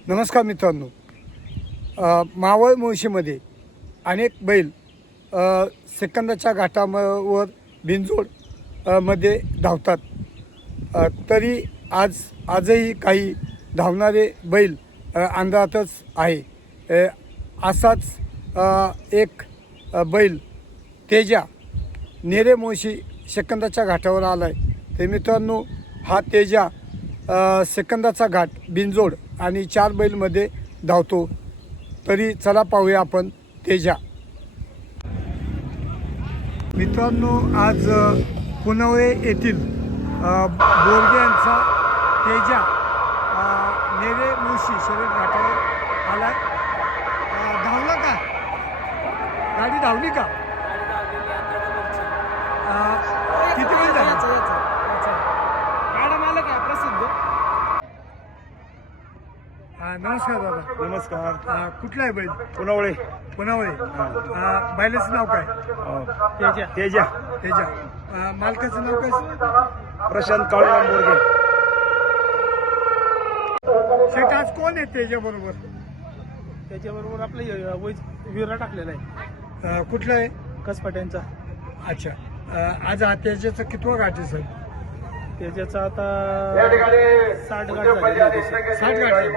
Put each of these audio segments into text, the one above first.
नमस्कार मित्रांनो, मावळ मुळशीमध्ये अनेक बैल सेकंदाच्या घाटावर बिनजोड मध्ये धावतात. तरी आजही काही धावणारे बैल अंधारातच आहे. असाच एक बैल तेजा नेरे मुळशी सेकंदाच्या घाटावर आला आहे. तर मित्रांनो, हा तेजा सेकंदाचा घाट बिनजोड आणि 4 बैलमध्ये धावतो. तरी चला पाहूया आपण तेजा. मित्रांनो, आज पुनवळे येथील बोरगे यांचा तेजा नेरे मुळशी शर्यत घाटावर आला. धावला का? गाडी धावली का? किती वेळ झाला? नमस्कार दादा. नमस्कार. कुठला आहे बैल? पुनवळे. पुनवळे. बैलाचं नाव काय? तेजा. तेजा. तेजा. मालकाचं नाव काय? प्रशांत काळूराम बोरगे. शेठ, आज कोण आहे तेजा बरोबर? त्याच्याबरोबर आपलं विरा टाकलेला आहे, कुठला आहे? कसपाट्यांचा. अच्छा. आज हा तेजाचा कितवा घाट आहे साहेब? त्याच्याचा आता 60 गाठ झालेली. 60 घाट आहे.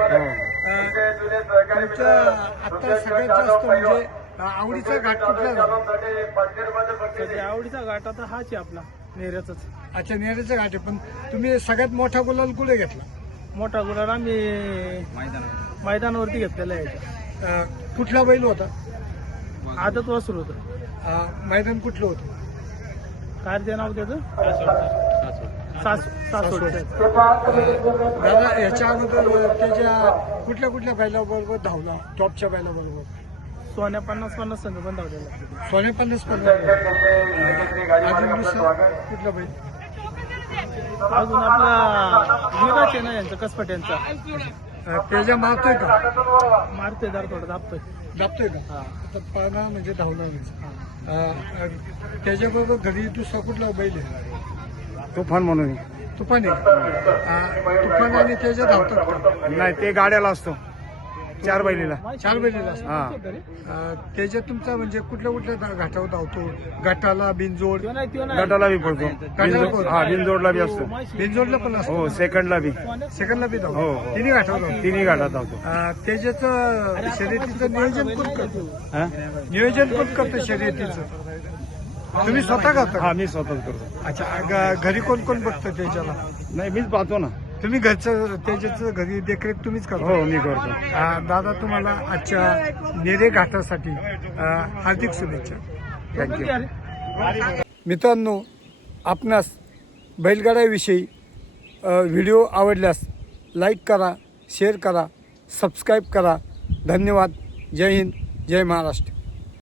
तुमचं आता सगळ्यात जास्त म्हणजे आवडीचा घाट कुठला झाला? त्याच्या आवडीचा घाट आता हाच आहे आपला, नेऱ्याचाच. अच्छा, नेरेचा घाट आहे. पण तुम्ही सगळ्यात मोठा गुलाल कुठे घेतला? मोठा गुलाल आम्ही मैदानावरती घेतलेला आहे. कुठला बैल होता? आदत वासरू होतं. मैदान कुठलं होतं? काय ते नाव त्याचं? सासवड. दादा, याच्या अगोदर त्याच्या कुठल्या बैलाबरोबर धावला? टॉपच्या बैलाबरोबर सोन्या 50-50 संघ पण धावलेला. सोने 50-50. अजून दुसरा कुठला बैल? अजून आपला विराच आहे ना यांचा, कसपाट्यांचा. तेजा मारतोय का? मारतोय जरा थोडं, दाबतोय. दाबतोय का? आता पाना म्हणजे धावणार नाही. त्याच्याबरोबर घरी दुसरा कुठला बैल आहे? तुफान म्हणून. तुफान आहे. तुफान आणि त्याच्या धावतात का? नाही, ते गाड्याला असतो. 4 बैलीला. 4 बैलीला असतात. हा. त्याच्या तुमचा म्हणजे कुठल्या घाटावर धावतो? गटाला बिनजोड? गटाला बी पडतो. हा, बिनजोडला बी असतो. बिनजोडला पण असतो. हो, सेकंडला बी. सेकंडला बी धावतो. हो. तिन्ही घाटावर धावतो. तिन्ही गाठात धावतो. त्याच्याचं शर्यतीचं नियोजन कोण करतो? हा? नियोजन कोण करतं शर्यतीचं? तुम्ही स्वतः करता? हा, मी स्वतःच करतो. अच्छा. घरी कोण कोण बघतं त्याच्याला? नाही, मीच पाहतो ना. तुम्ही घरचं त्याच्याचं घरी देखरेख तुम्हीच करता? हो, मी करतो. दादा, तुम्हाला आजच्या नेरे घाटासाठी हार्दिक शुभेच्छा. थँक्यू. मित्रांनो, आपणास बैलगाड्याविषयी व्हिडिओ आवडल्यास लाईक करा, शेअर करा, सबस्क्राईब करा. धन्यवाद. जय हिंद, जय महाराष्ट्र.